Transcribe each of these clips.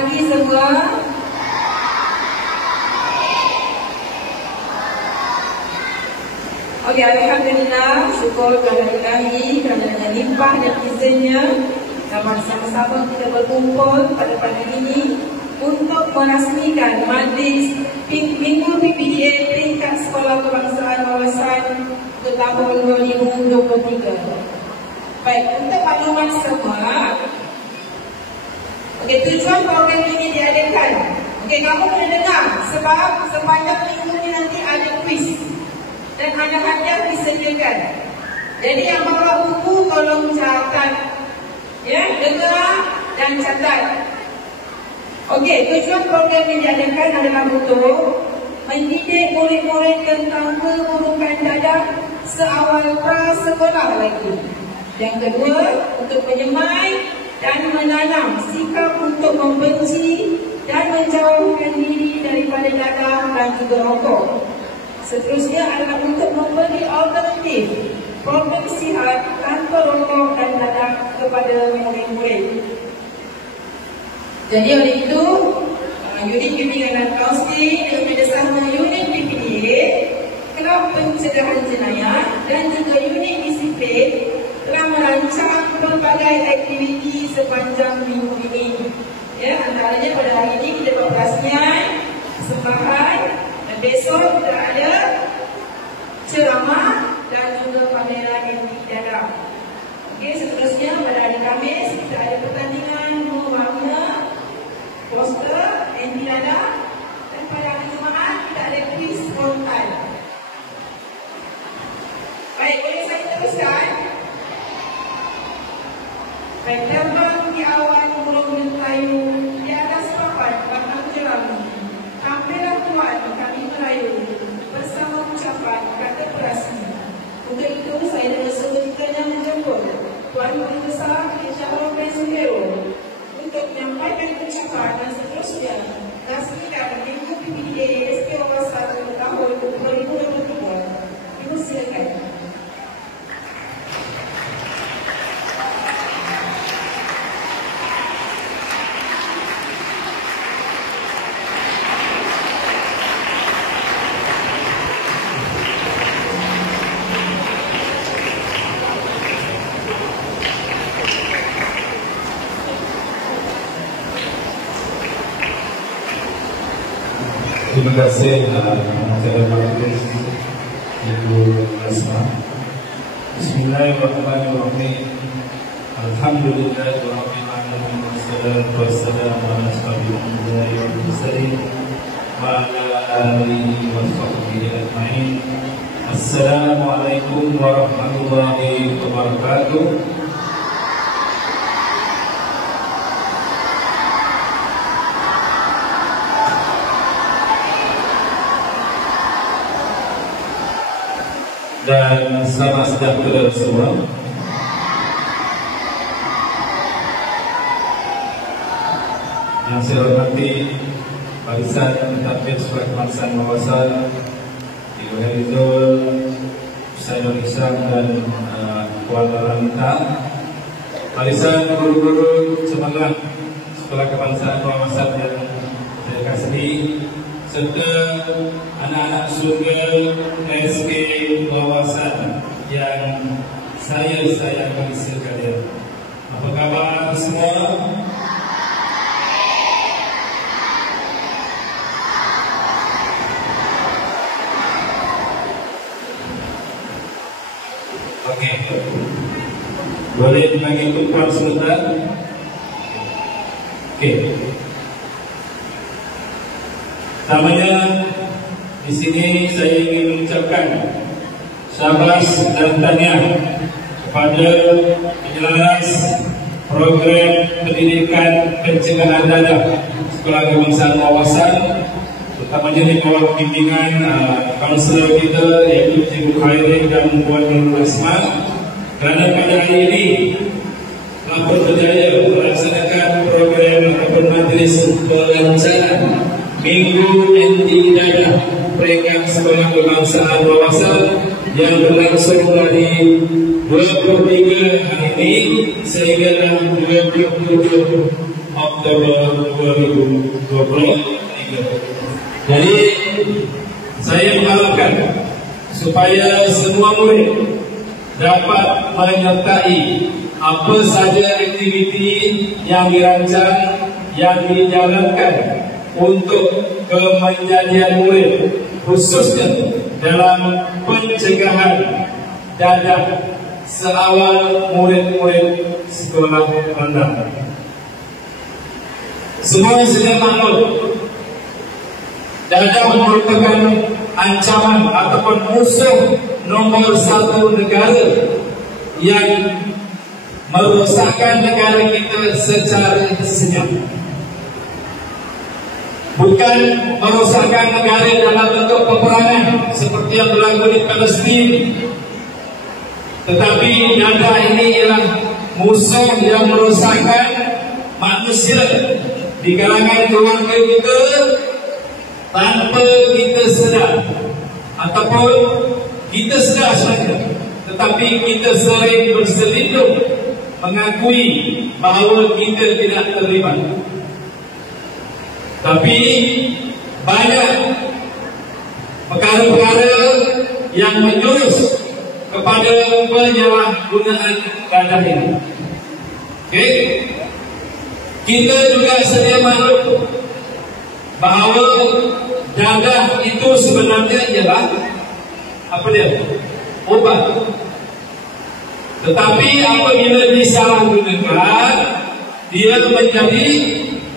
pagi semua. Okey, alhamdulillah, syukur kepada Ilahi kerana limpah dan izinnya dapat sama-sama kita berkumpul pada pagi ini untuk merasmikan majlis Minggu PPDA Peringkat Sekolah Kebangsaan Wawasan untuk tahun 2023. Baik, untuk makluman semua, okey, tujuan program ini diadakan. Okey, kamu boleh dengar sebab sepanjang minggu ini nanti ada kuis dan ada hadiah disediakan. Jadi yang bawa buku tolong catat, ya, dengar dan catat. Okey, tujuan program ini diadakan adalah untuk mendidik murid-murid tentang keburukan dadah seawal prasekolah lagi. Yang kedua, untuk menyemai dan menanam sikap untuk membenci dan menjauhkan diri daripada dadah dan juga rokok. Seterusnya adalah untuk memberi alternatif program sihat tanpa rokok dan dadah kepada murid-murid. Jadi oleh itu, unit bimbingan dan kaunseling dengan kerjasama unit PPDA, Kelab Pencegahan Jenayah dan juga unit disiplin telah merancang pelbagai aktiviti sepanjang minggu ini. Ya, antaranya pada hari ini kita buat perasmian, persembahan, dan besok kita ada ceramah dan juga pameran anti dadah. Okey, seterusnya pada hari Khamis kita ada pertandingan mewarna, poster, anti dadah, dan pada hari Jumaat kita ada kuis frontal. Baik, boleh saya teruskan? Baik, terbang di awan burung mentayu di atas papan batang jerami. Tampillah tuan kami merayu bersama ucapan kata perasi. Untuk itu saya dengan sebenarnya menjemput Tuan Guru Besar Insya-Allah Presiden untuk menyampaikan ucapan dan seterusnya rasmikan Minggu PPDA SK Wawasan tahun 2023. Dipersilakan. Terima kasih kepada Majlis Ibu Asma. Bismillahirrahmanirrahim. Alhamdulillahirabbil alamin wassalatu wassalamu ala asyrafil anbiya'i wal mursalin wa ala alihi wa sahbihi ajma'in. Assalamualaikum warahmatullahi wabarakatuh. Dan selamat sejahtera semua. Yang saya hormati Barisan Mentadbir Sekolah Kebangsaan Wawasan Ibu Herizul, Saidul Islam dan Kuala Ranta, Barisan guru-guru semangat Sekolah Kebangsaan Wawasan yang saya kasihi, serta anak-anak surga SK Wawasan yang saya sayang sekalian. Apa khabar semua? Okey. Boleh bagi tuan sebentar? Okey. Pertamanya di sini saya ingin mengucapkan syabas dan tahniah kepada penjelas program pendidikan pencegahan dadah Sekolah Kebangsaan Wawasan, terutamanya di bawah bimbingan kaunselor kita iaitu Cikgu Khairin dan Puan Guru Asma, kerana pada hari ini telah berjaya melaksanakan program ataupun majlis pelancaran Minggu Anti Dadah Peringkat Sekolah Kebangsaan Wawasan yang berlangsung dari 23 hari ini sehingga 27 Oktober Oktober 2023. Jadi saya mengharapkan supaya semua murid dapat menyertai apa saja aktiviti yang dirancang, yang dijalankan untuk kemenjadian murid, khususnya dalam pencegahan dadah seawal murid-murid sekolah rendah. Semua sudah maklum, dadah merupakan ancaman ataupun musuh nomor satu negara yang merosakkan negara kita secara senyap. Bukan merosakkan negara dalam bentuk peperangan seperti yang berlaku di Palestin, tetapi dadah ini ialah musuh yang merosakkan manusia di kalangan keluarga kita tanpa kita sedar, ataupun kita sedar saja, tetapi kita sering berselindung mengakui bahawa kita tidak terlibat. Tapi banyak perkara-perkara yang menjurus kepada penyalahgunaan dadah ini. Okey, kita juga sedia maklum bahawa dadah itu sebenarnya ialah apa dia? Ubat. Tetapi apabila disalahgunakan, dia menjadi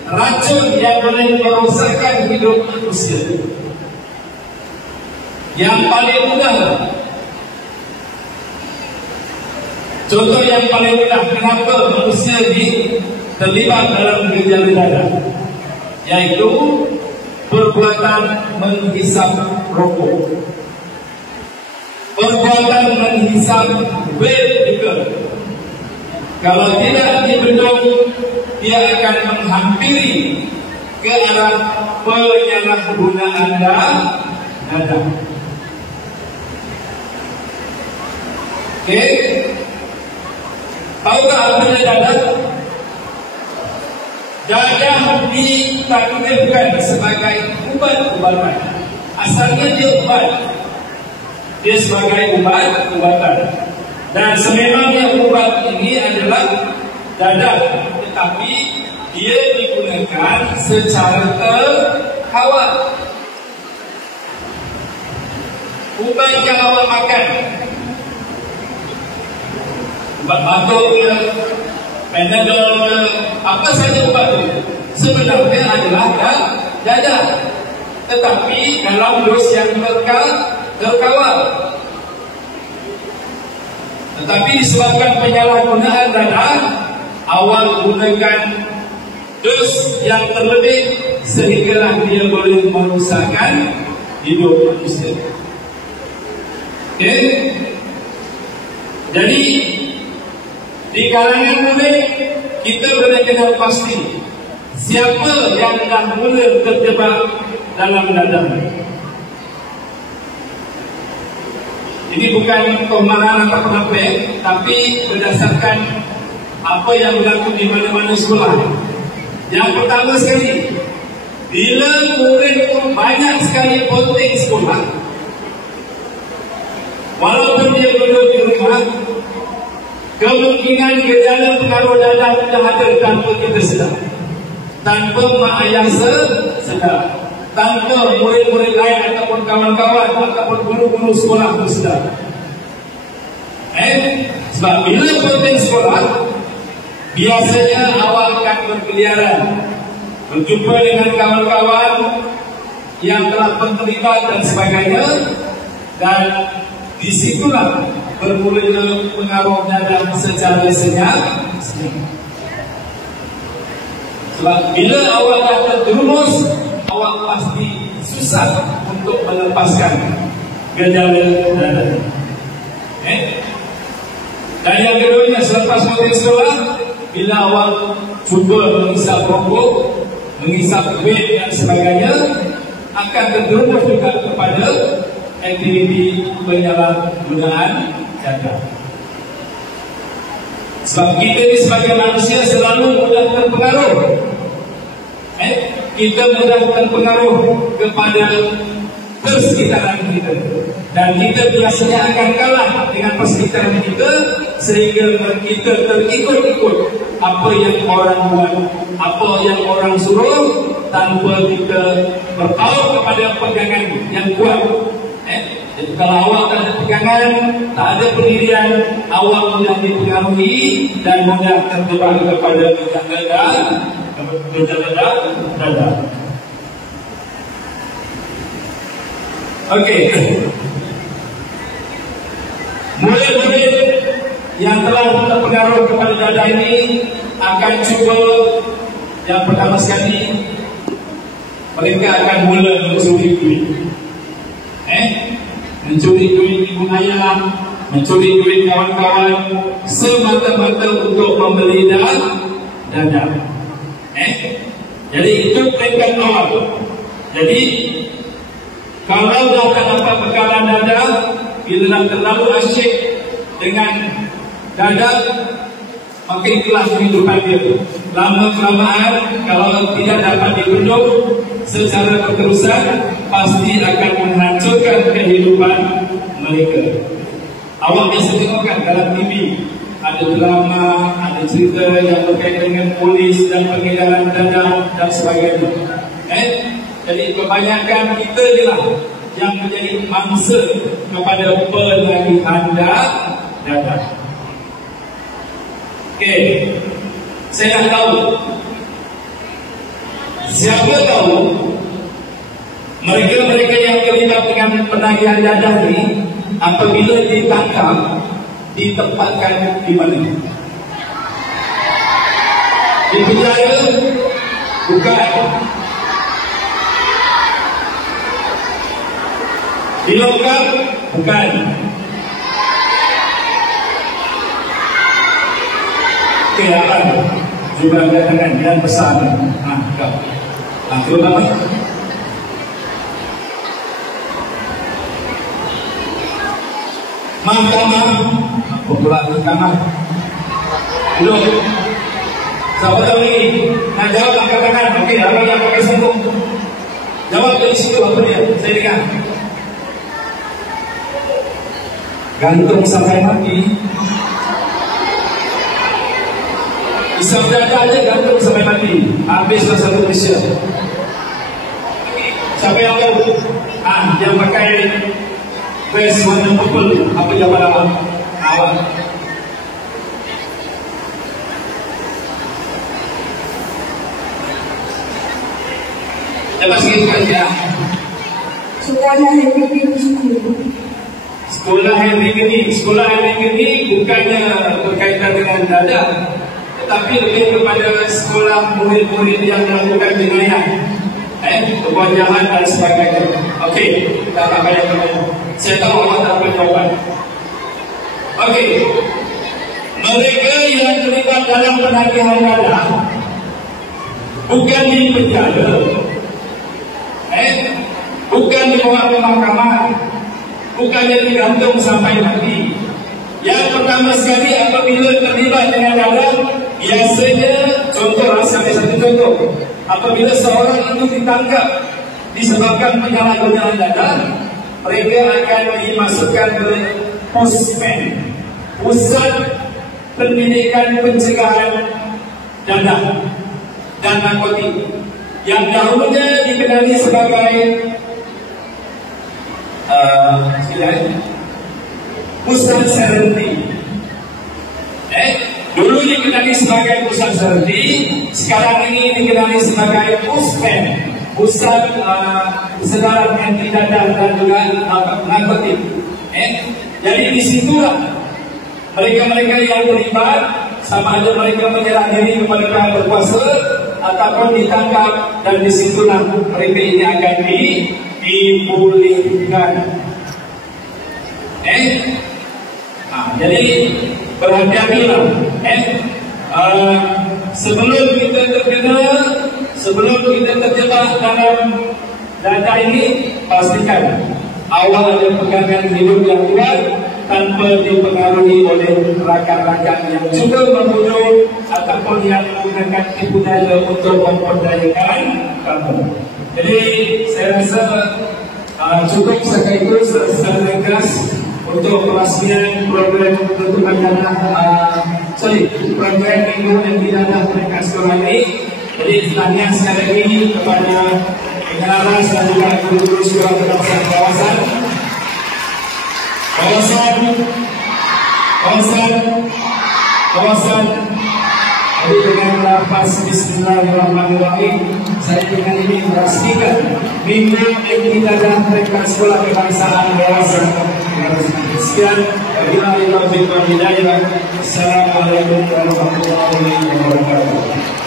racun yang boleh merosakkan hidup manusia. Yang paling mudah, contoh yang paling mudah kenapa manusia terlibat dalam gejala dadah, yaitu perbuatan menghisap rokok, perbuatan menghisap vape juga. Kalau tidak dibendung, dia akan menghampiri ke arah penyalahgunaan dadah. Okey, tahukah artinya dadah? Dadah ditakdirkan sebagai ubat-ubatan. Asalnya dia ubat, dia sebagai ubat-ubatan. Dan sememangnya ubat ini adalah dadah, tetapi dia digunakan secara terkawal. Ubat yang awak makan, ubat batuk ke, Panadol ke, apa saja ubat itu sebenarnya adalah dadah, tetapi dalam dos yang terkawal. Tetapi disebabkan penyalahgunaan dadah, awal gunakan dos yang terlebih sehinggalah dia boleh merosakkan hidup manusia. Okey, jadi di kalangan murid kita boleh kenal pasti siapa yang dah mula terjebak dalam dadah. Ini bukan pemahaman atau pendapat, tapi berdasarkan apa yang berlaku di mana-mana sekolah. Yang pertama sekali, bila murid itu banyak sekali penting sekolah, walaupun dia duduk di rumah, kemungkinan gejala pengaruh dadah sudah ada tanpa kita sedar, tanpa mak ayah sedar, tanpa murid-murid lain ataupun kawan-kawan ataupun guru-guru sekolah bersedar. Sebab bila penting sekolah, biasanya awak akan berkeliaran, berjumpa dengan kawan-kawan yang telah terlibat dan sebagainya, dan disitulah bermulanya pengaruh dadah secara senyap. Sebab bila awak dah terjerumus, awak pasti susah untuk melepaskan gejala dadah. Dan yang keduanya, selepas penting sekolah, bila awak cuba menghisap rokok, menghisap vape dan sebagainya, akan terjerumus juga kepada aktiviti penyalahgunaan dadah. Sebab kita ini sebagai manusia selalu mudah terpengaruh Kita mudah terpengaruh kepada persekitaran kita, dan kita biasanya akan kalah dengan persekitaran kita, sehingga kita terikut-ikut apa yang orang buat, apa yang orang suruh, tanpa kita bertaut kepada pegangan yang kuat. Jadi kalau awak tak ada pegangan, tak ada pendirian, awak mudah dipengaruhi dan mudah terjebak kepada dada. Okey. Murid-murid yang telah terpengaruh kepada dada ini akan cuba yang pertama sekali, mereka akan mula mencuri duit. Mencuri duit ibu ayah, mencuri duit kawan-kawan, semata-mata untuk membeli dada. Jadi itu peringkat awal. Jadi kalau dah tak dapat bekalan dada, bila dah terlalu asyik dengan dada, maka itulah kehidupan dia. Lama-kelamaan, kalau tidak dapat dibendung secara berterusan, pasti akan menghancurkan kehidupan mereka. Awak biasa tengokkan dalam TV, ada drama, ada cerita yang berkaitan dengan polis dan pengedaran dada dan sebagainya. Jadi kebanyakan kita je lah yang menjadi mangsa kepada penagihan dada. Okey, saya nak tahu, siapa tahu mereka-mereka yang terlibat dengan penagihan dada ni, apabila ditangkap, ditempatkan di mana? Di penjara? Bukan. Di lokal? Bukan. Okey, apa? Juga ada tangan yang besar. Kau. Terutama. Mahkamah. Popular mahkamah. Belum. Siapa tahu ni? Nak jawab angkat tangan. Okey, orang yang pakai sembung. Jawab dari situ apa dia? Saya dengar. Gantung sampai mati. Isap dada aja gantung sampai mati. Habislah satu Malaysia. Siapa yang tahu? Yang pakai dress warna purple. Apa jawapan awak? Awak. Lepas itu kerja. Sekolah yang begini Sekolah yang begini bukannya berkaitan dengan dada, tetapi lebih kepada sekolah murid-murid yang melakukan jenayah, perbuatan jahat dan sebagainya. Okey, tak payah tanya. Saya tahu awak tak boleh jawapan. Okey, mereka yang terlibat dalam penagihan dada bukan di penjara, bukan dibawa ke mahkamah, bukannya digantung sampai mati. Yang pertama sekali, apabila terlibat dengan dada, biasanya, contoh sampai satu contoh, apabila seorang itu ditangkap disebabkan penyalahgunaan dada, mereka akan dimasukkan ke POSPEN, Pusat Pendidikan Pencegahan Dada dan Narkotik, yang dahulunya dikenali sebagai Pusat Serenti. Dulu dikenali sebagai Pusat Serenti, sekarang ini dikenali sebagai POSPEN, Pusat Kesedaran Anti Dada dan juga Narkotik. Jadi disitulah mereka-mereka yang terlibat, sama ada mereka menyerah diri kepada pihak berkuasa ataupun ditangkap, dan disitulah mereka ini akan dipulihkan. Jadi berhati-hatilah. Sebelum kita terjebak dalam dada ini, pastikan awal ada pegangan hidup yang kuat tanpa dipengaruhi oleh rakan-rakan yang juga membunuh ataupun yang menggunakan tipu daya untuk memperdayakan kamu. Jadi saya rasa cukup sekali itu secara tegas untuk perasmian program peruntukan dana program minggu dan dana mereka sekolah ini. Jadi tanya sekali lagi kepada pengawas dan juga guru-guru sekolah kebangsaan kawasan. Jadi dengan lafaz Bismillahirrahmanirrahim, saya dengan ini merasakan minggu yang kita mereka sekolah kebangsaan kawasan. Sekian, wabillahi taufiq wal hidayah. Assalamualaikum warahmatullahi wabarakatuh.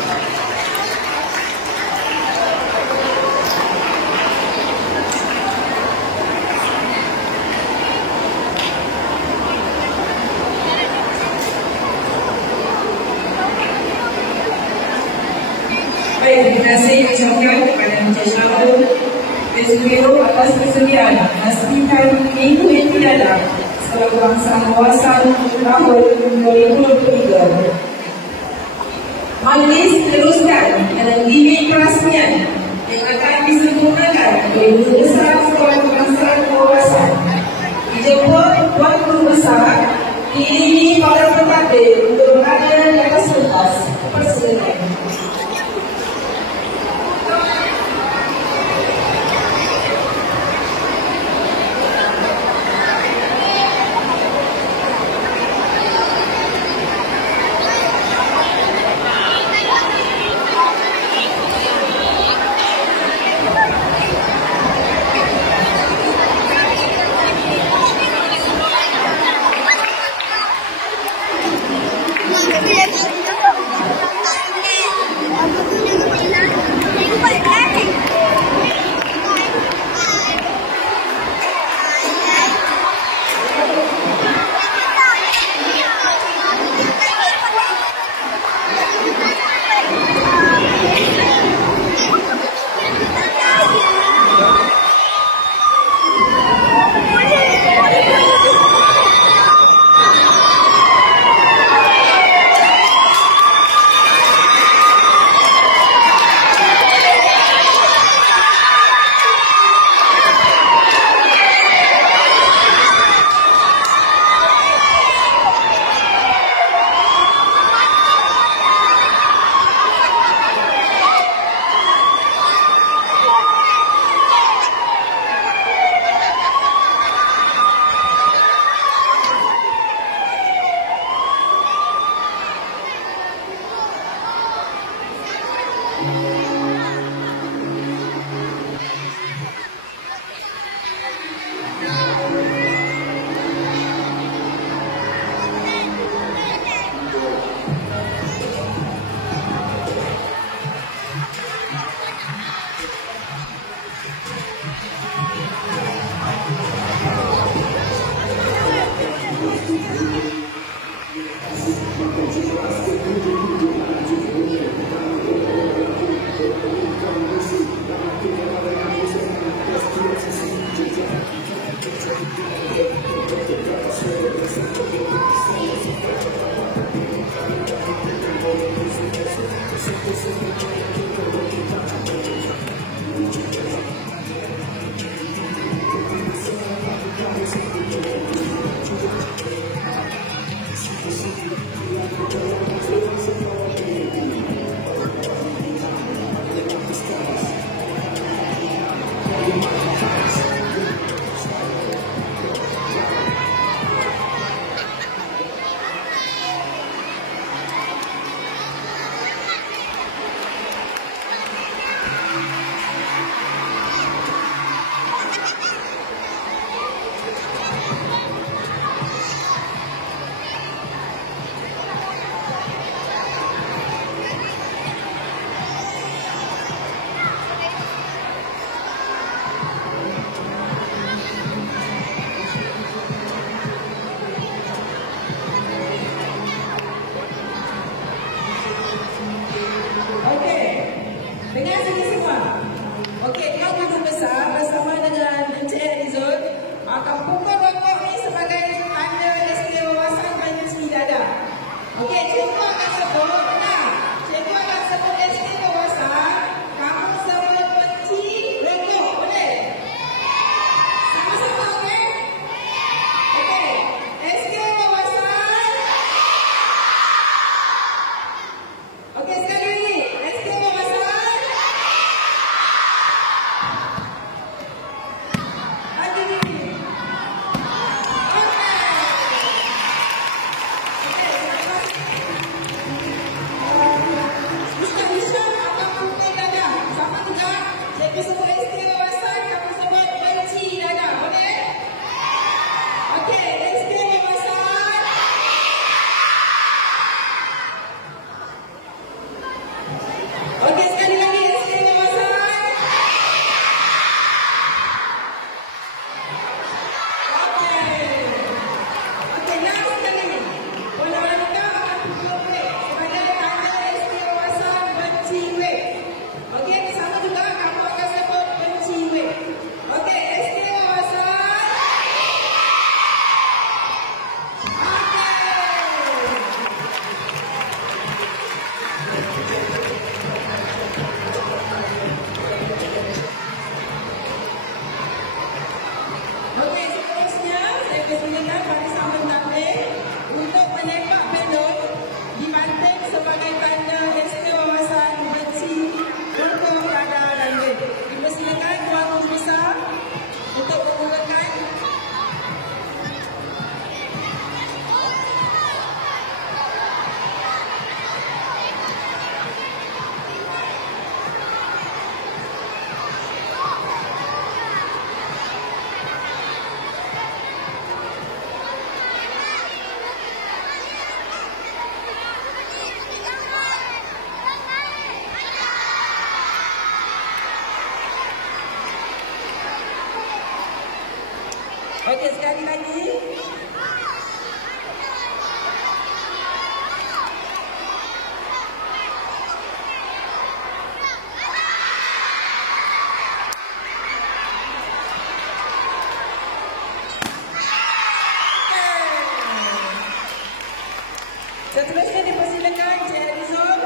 Baik, terima kasih ucapkan kepada Encik Syarul Bezubiro atas persediaan pastikan minggu yang tidak ada Sekolah Kebangsaan Kawasan tahun 2023. Majlis teruskan dengan gimmick perasmian yang akan disempurnakan oleh Guru Besar Sekolah Kebangsaan Kawasan. Dijemput Tuan Guru Besar diiringi para pengantin untuk berada di atas pentas. Persilakan. Okey, cuba kasih tu. Okey, sekali lagi. Seterusnya dipersilakan Cik Rizal.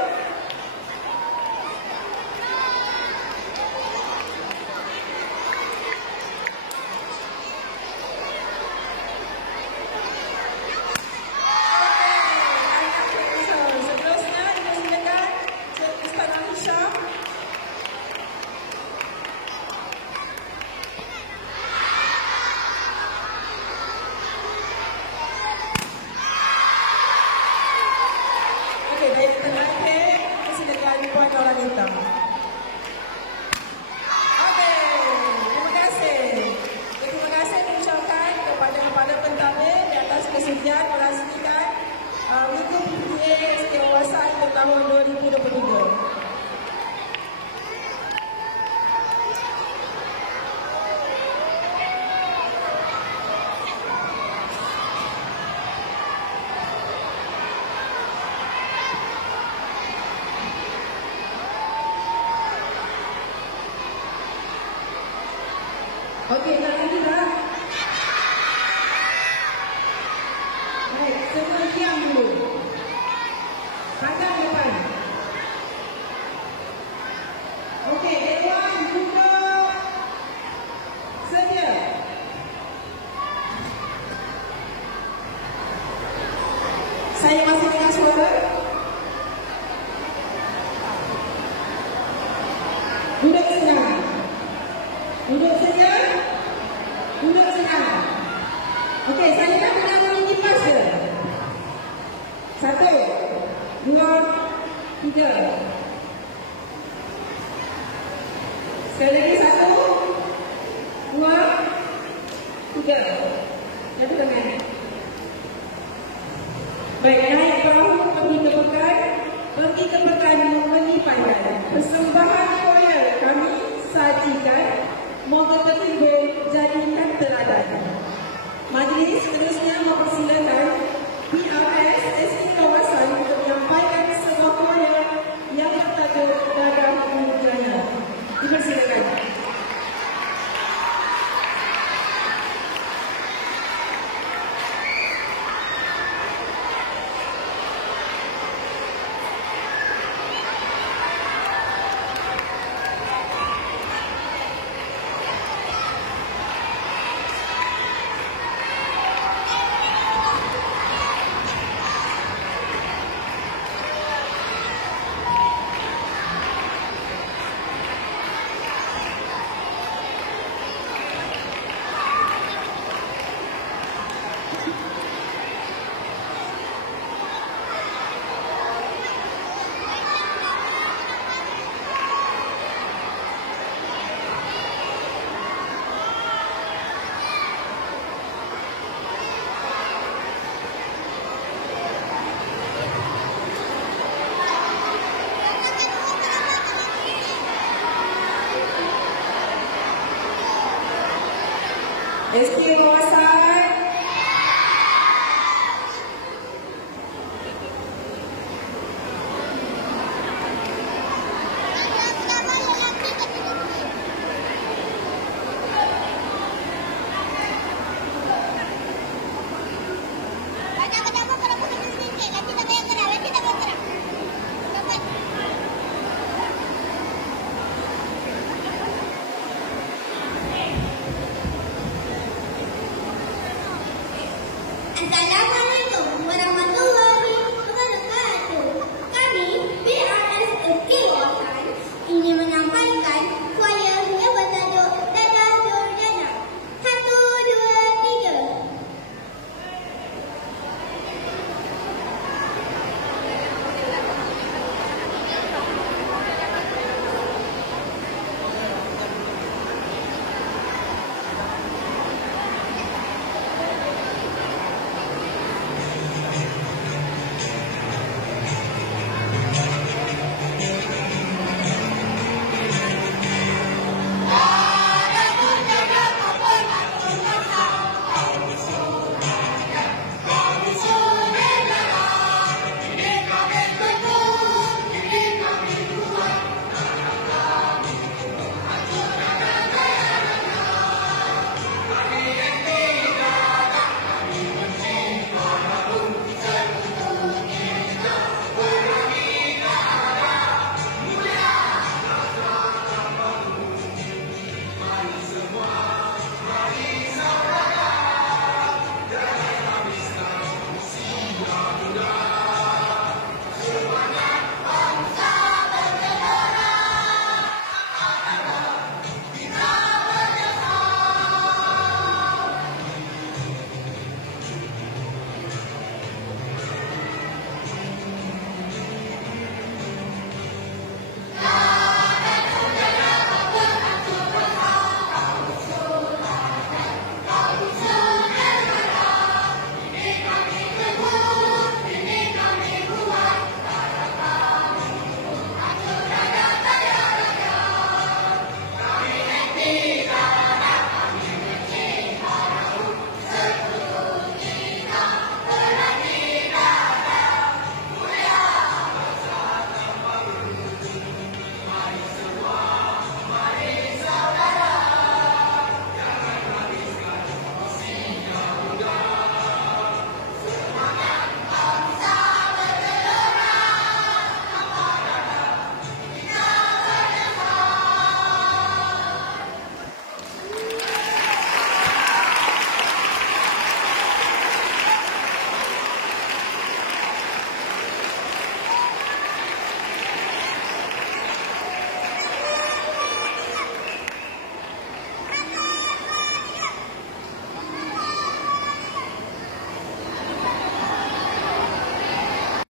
Seterusnya dipersilakan Cik Ustazah Hisham. Okey, baik, terakhir silakan Puan Nora Lintang. Okey, terima kasih. Terima kasih diucapkan kepada para pentadbir di atas kesudian merasmikan Minggu PPA Setiausaha pada tahun 2023. Okey, nak lagi tak? Baik, semua diam dulu. Pandang depan. Okey, Dewan duduk. Sedia. Saya masih dengar suara. Duduk senang. Duduk sedia. Duduk senang. Okey, saya nak dengar bunyi kipas. 1, 2, 3. Sekali lagi 1, 2, 3. Jatuh tangan. Baik, naik bahu pergi ke pekan. Pergi ke pekan mengenai pandan. Persembahan royal kami sajikan. Moga tertimbul jadikan teladan. Majlis seterusnya mempersilakan